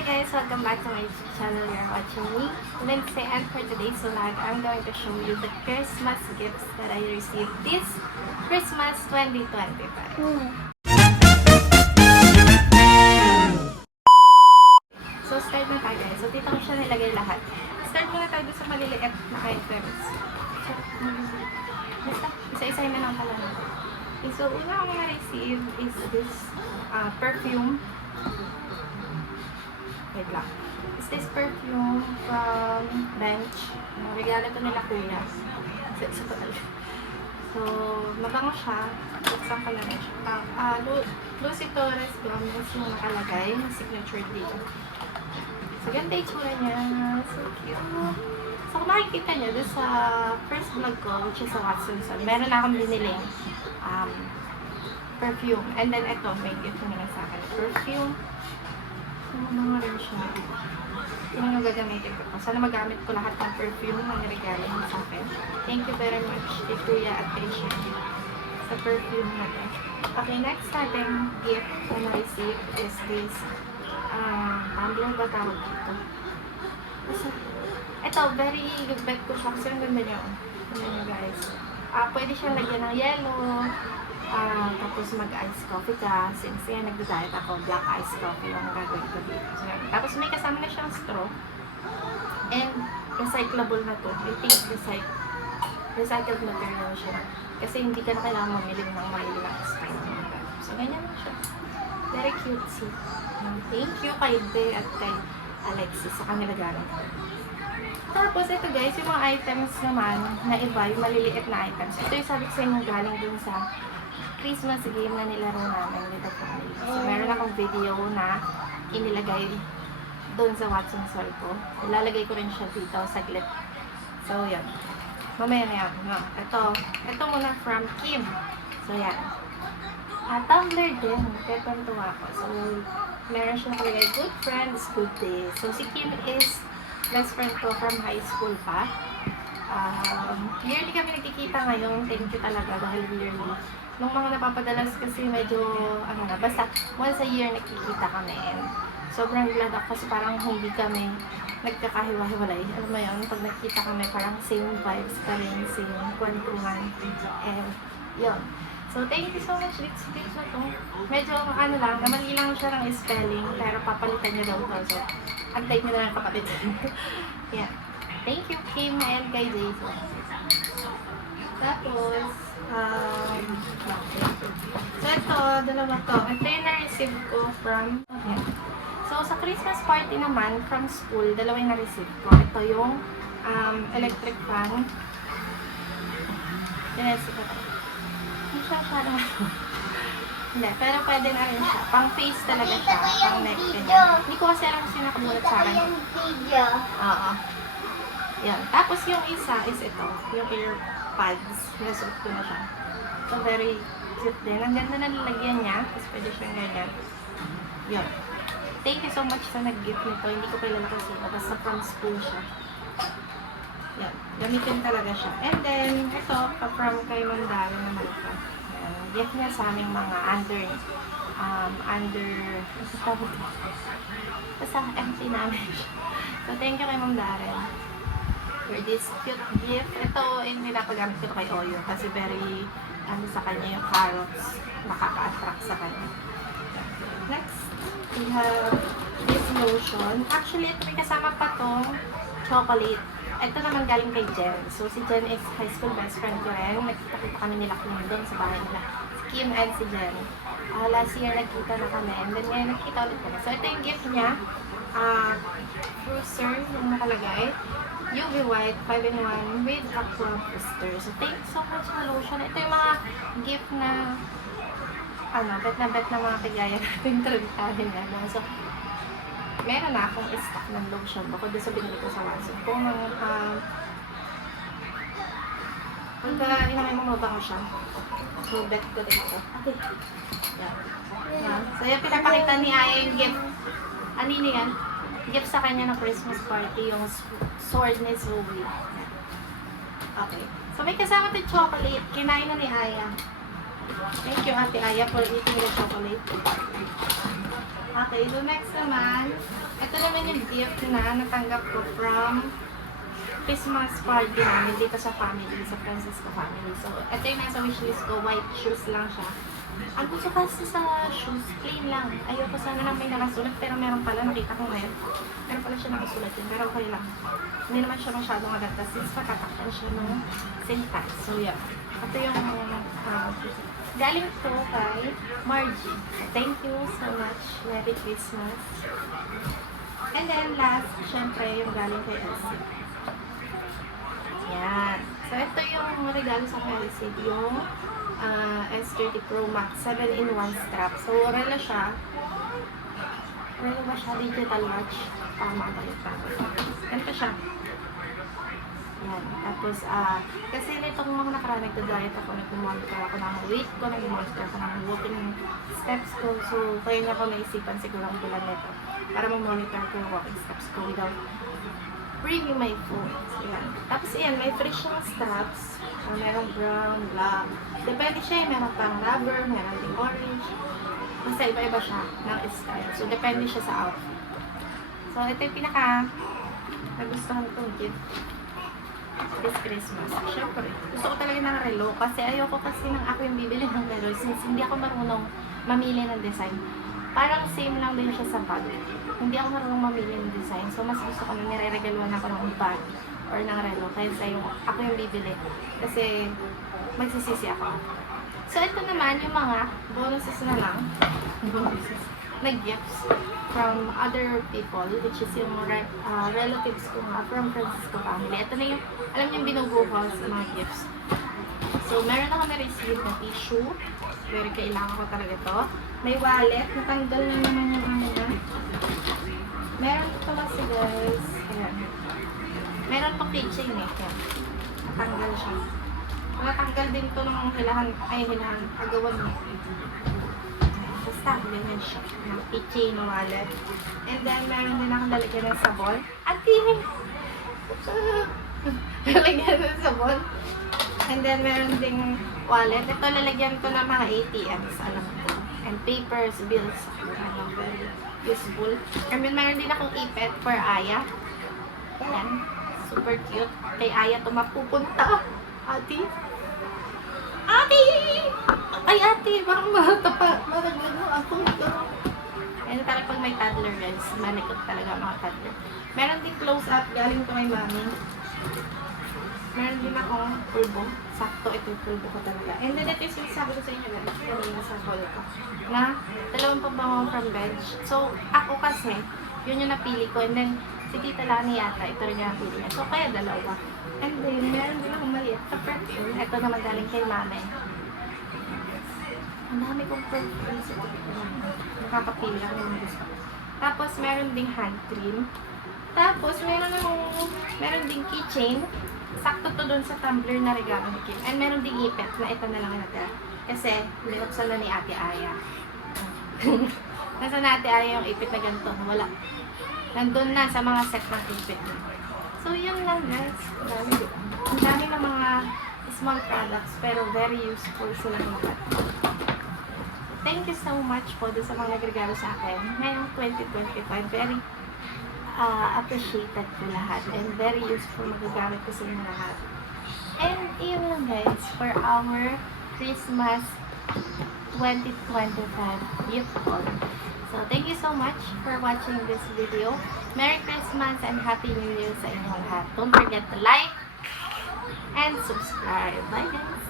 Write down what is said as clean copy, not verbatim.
Hi guys! Welcome back to my channel. You're watching me, Lindsay, and for today's vlog, I'm going to show you the Christmas gifts that I received this Christmas 2025. So start na tayo guys. So dito ko siya nilagay lahat. Start muna tayo sa maliliit na items. Basta, isa-isa na lang pala natin. So una akong na-receive is this perfume. Wait lang. Is this perfume from Bench. Regalo to nila kuya. So, mabango siya. Buksan ko na rin siya. Lucy Torres Gomez yung nakalagay. Yung signature dito. So, ganda yung tsura niya. So cute. So, kung makikita niyo, doon sa first vlog ko, which is sa Watson's, meron na akong biniling perfume. And then, ito, may gift nila sa akin. Perfume. Mga rin siya. Yun yung gagamitin ko. Sana magamit ko lahat ng perfume na niregalo niyo sa akin. Thank you very much kay Kuya at kay Sherry sa perfume na to. Okay, next natin gift na na-receive is this tumbler ba tawag dito? Ito, very bet ko siya kasi ang ganda niya. Ayan nyo guys. Pwede siyang lagyan ng yellow. Tapos mag-ice coffee ka. Since yan, nagda-diet ako, black ice coffee yung gagawin ko dito. So, tapos may kasama na siyang straw. And recyclable na to. I think recycled material siya. Kasi hindi ka na kailangan mamili ng malilang straw. So, ganyan lang siya. Very cutesy. Thank you kay Be at kay Alexis sa kanila galing. Tapos, ito guys, yung mga items naman na iba, yung maliliit na items. Ito yung sabi ko sa inyo galing dun sa Christmas game na nilaro namin with the family. So, meron akong video na inilagay doon sa Watson's Hall ko. Ilalagay ko rin siya dito saglit. So, yan. Mamaya na yan. No. Ito muna from Kim. So, yan. Tumbler din. Kaya tuwa ako. So, meron siya kalagay, good friends, good days. So, si Kim is best friend ko from high school pa. Yearly kami nagkikita ngayon. Thank you talaga dahil yearly. Nung mga napapadalas kasi medyo, basta once a year nakikita kami. And sobrang glad ako kasi parang hindi kami nagkakahiwa-hiwalay. Alam mo yun, pag nakikita kami parang same vibes pa rin, same kwentuhan. And yun. So, thank you so much. It's na to. Medyo, lang, namali lang siya ng spelling, pero papalitan niyo daw to. So, update niyo na lang kapatid. Yeah. Thank you, Kim and kay Jason. Tapos, so ito, dalawa to. Ito yung na-receive ko from, so sa Christmas party naman, from school, dalawa yung na-receive ko. Ito yung electric fan. Yung-receive ko. Hindi siya parang, hindi, pero pwede na rin siya. Pang face talaga siya, pang neck ganyan. Hindi ko kasi alam kung nakabulat sa akin. Oo. Yan. Tapos yung isa is ito, yung earpods. Nasuot ko na siya. So, very cute din. Ang ganda na nilagyan niya. Tapos pwede siyang ganyan. Yun. Thank you so much sa nag-gift nito. Hindi ko kilala kung sino. Basta from school siya. Yan. Gamitin talaga siya. And then, ito, from kay Mandala naman ito. Gift niya sa aming mga basta empty namin siya. So, thank you kay Ma'am Darren for this cute gift. Ito, ninapagamit ko kay Oyo kasi very, sa kanya yung carrots, makaka-attract sa kanya. Next, we have this lotion. Actually, ito may kasama pa tong chocolate. Ito naman galing kay Jen. So, si Jen is high school best friend ko rin. Nagkita-kita kami nila Kim doon sa bahay nila. Si Kim and si Jen. Last year, nagkita na kami. And then, ngayon, nagkita ulit kami. So, ito yung gift niya. Cruiser, yung nakalagay. UV White 5-in-1 with Aqua Booster. So, thank you so much na lotion. Ito yung mga gift na bet na mga kagaya natin trendtahin na. So, meron na akong stock ng lotion. Bukod doon sa binili ko sa Watson. Kung pagka inamay mo mabango siya. So, bet ko dito. Okay. Yan. So, yung pinapakita ni Aya yung gift. Anini yan? Gift sa kanya ng Christmas party, yung sword ni Zoe. Okay. So, may kasama ito chocolate. Kinain na ni Aya. Thank you, Ate Aya, for eating the chocolate. Okay, so next naman, ito yung gift na natanggap ko from Christmas party namin dito sa family, sa Francisco family. So, ito yung nasa wishlist ko, white shoes lang siya. Ang gusto kasi sa shoes, plain lang. Ayoko sana lang may nakasulat, pero meron pala, nakita ko ngayon. Meron pala siya nakasulat yun, pero okay lang. Hindi naman siya masyadong agad, since matatakpan siya ng sintas. So, yeah. Ito yung galing to kay Margie. Thank you so much. Merry Christmas. And then last, syempre, yung galing kay Elsie. Yan. So, ito yung regalo sa Elsie. Yung S30 Pro Max 7-in-1 strap. So, relo siya. Relo ba siya? Digital watch. Tama ba yung tama? Yan pa siya. Yan. Tapos, kasi nitong mga nakaraan, nagda-diet ako, nag-monitor ako ng weight ko, nag-monitor ako ng walking steps ko. So, kaya niya ako naisipan siguro ang bulan nito para ma-monitor ko yung walking steps ko without bringing my phone. So, yan. Tapos, yan, may free siyang straps. Merong brown, black. Depende siya, merong pang rubber, meron ding orange. Basta iba-iba siya ng style. So, depende siya sa outfit. So, ito yung pinaka nagustuhan kong gift this Christmas. Siyempre, gusto ko talaga ng relo kasi ayoko kasi nang ako yung bibili ng relo since hindi ako marunong mamili ng design. Parang same lang din siya sa bag. Hindi ako marunong mamili ng design. So, mas gusto ko na nire-regaluhan ako ng bag or ng relo kaysa yung ako yung bibili. Kasi, magsisisi ako. So, ito naman yung mga bonuses na lang. Bonuses. Na gifts from other people, which is yung relatives ko nga from Francisco family. Ito na yung, alam niyo yung binubuhos sa mga gifts. So, meron ako na-receive na tissue. Very kailangan ko talaga ito. May wallet. Natanggal na naman yung ano na. Meron ito kasi guys. Ayan. Meron pang keychain eh. Ayan. Natanggal siya. Natanggal din ito ng hilahan. Agawan mo. Basta, ganyan siya. Yung keychain na wallet. And then, meron din akong lalagyan ng sabon. Ate! Lalagyan ng sabon. And then, meron ding wallet. Ito, lalagyan ko ng mga ATMs. Alam ko. And papers, bills. Ano, very useful. And then, meron din akong ipet for Aya. Ayan. Super cute. Kay Aya ito mapupunta. Ate! Ate! Ay, ate! Baka mataglag mo ako. Ayan talaga pag may toddler, guys. Malikot talaga mga toddler. Meron din close-up. Galing ko kay mami. Meron din akong pulbo. Sakto, ito yung pulbo ko talaga. And then, ito yung sabi ko sa inyo guys. Kanina sa haul ko. Na, dalawang pabango from bench. So, ako kasi, yun yung napili ko. And then, si Tita Lani yata, ito rin yung napili niya. So, kaya dalawa. And then, meron din akong maliit sa perfume. Ito naman galing kay mami. Ang dami kong perfume sa Tita Lani. Nakakapili ako ng gusto. Tapos, meron ding hand cream. Tapos, meron ding keychain. Sakto to dun sa tumbler na regalo ni Kim. And meron ding ipet na ito na lang natin. Kasi, binuksan na ni Ate Aya. Nasa na Ate Aya yung ipet na ganito. Wala. Nandun na sa mga set ng ipet. So, yun lang guys. Ang dami ng mga small products pero very useful sila lahat. Thank you so much po sa mga nagregalo sa akin. Ngayong 2025, very appreciated ko lahat and very useful magagamit ko sa inyo lahat. And yun lang guys for our Christmas 2025 gift haul. So thank you so much for watching this video. Merry Christmas and Happy New Year sa inyong lahat. Don't forget to like and subscribe. Bye guys!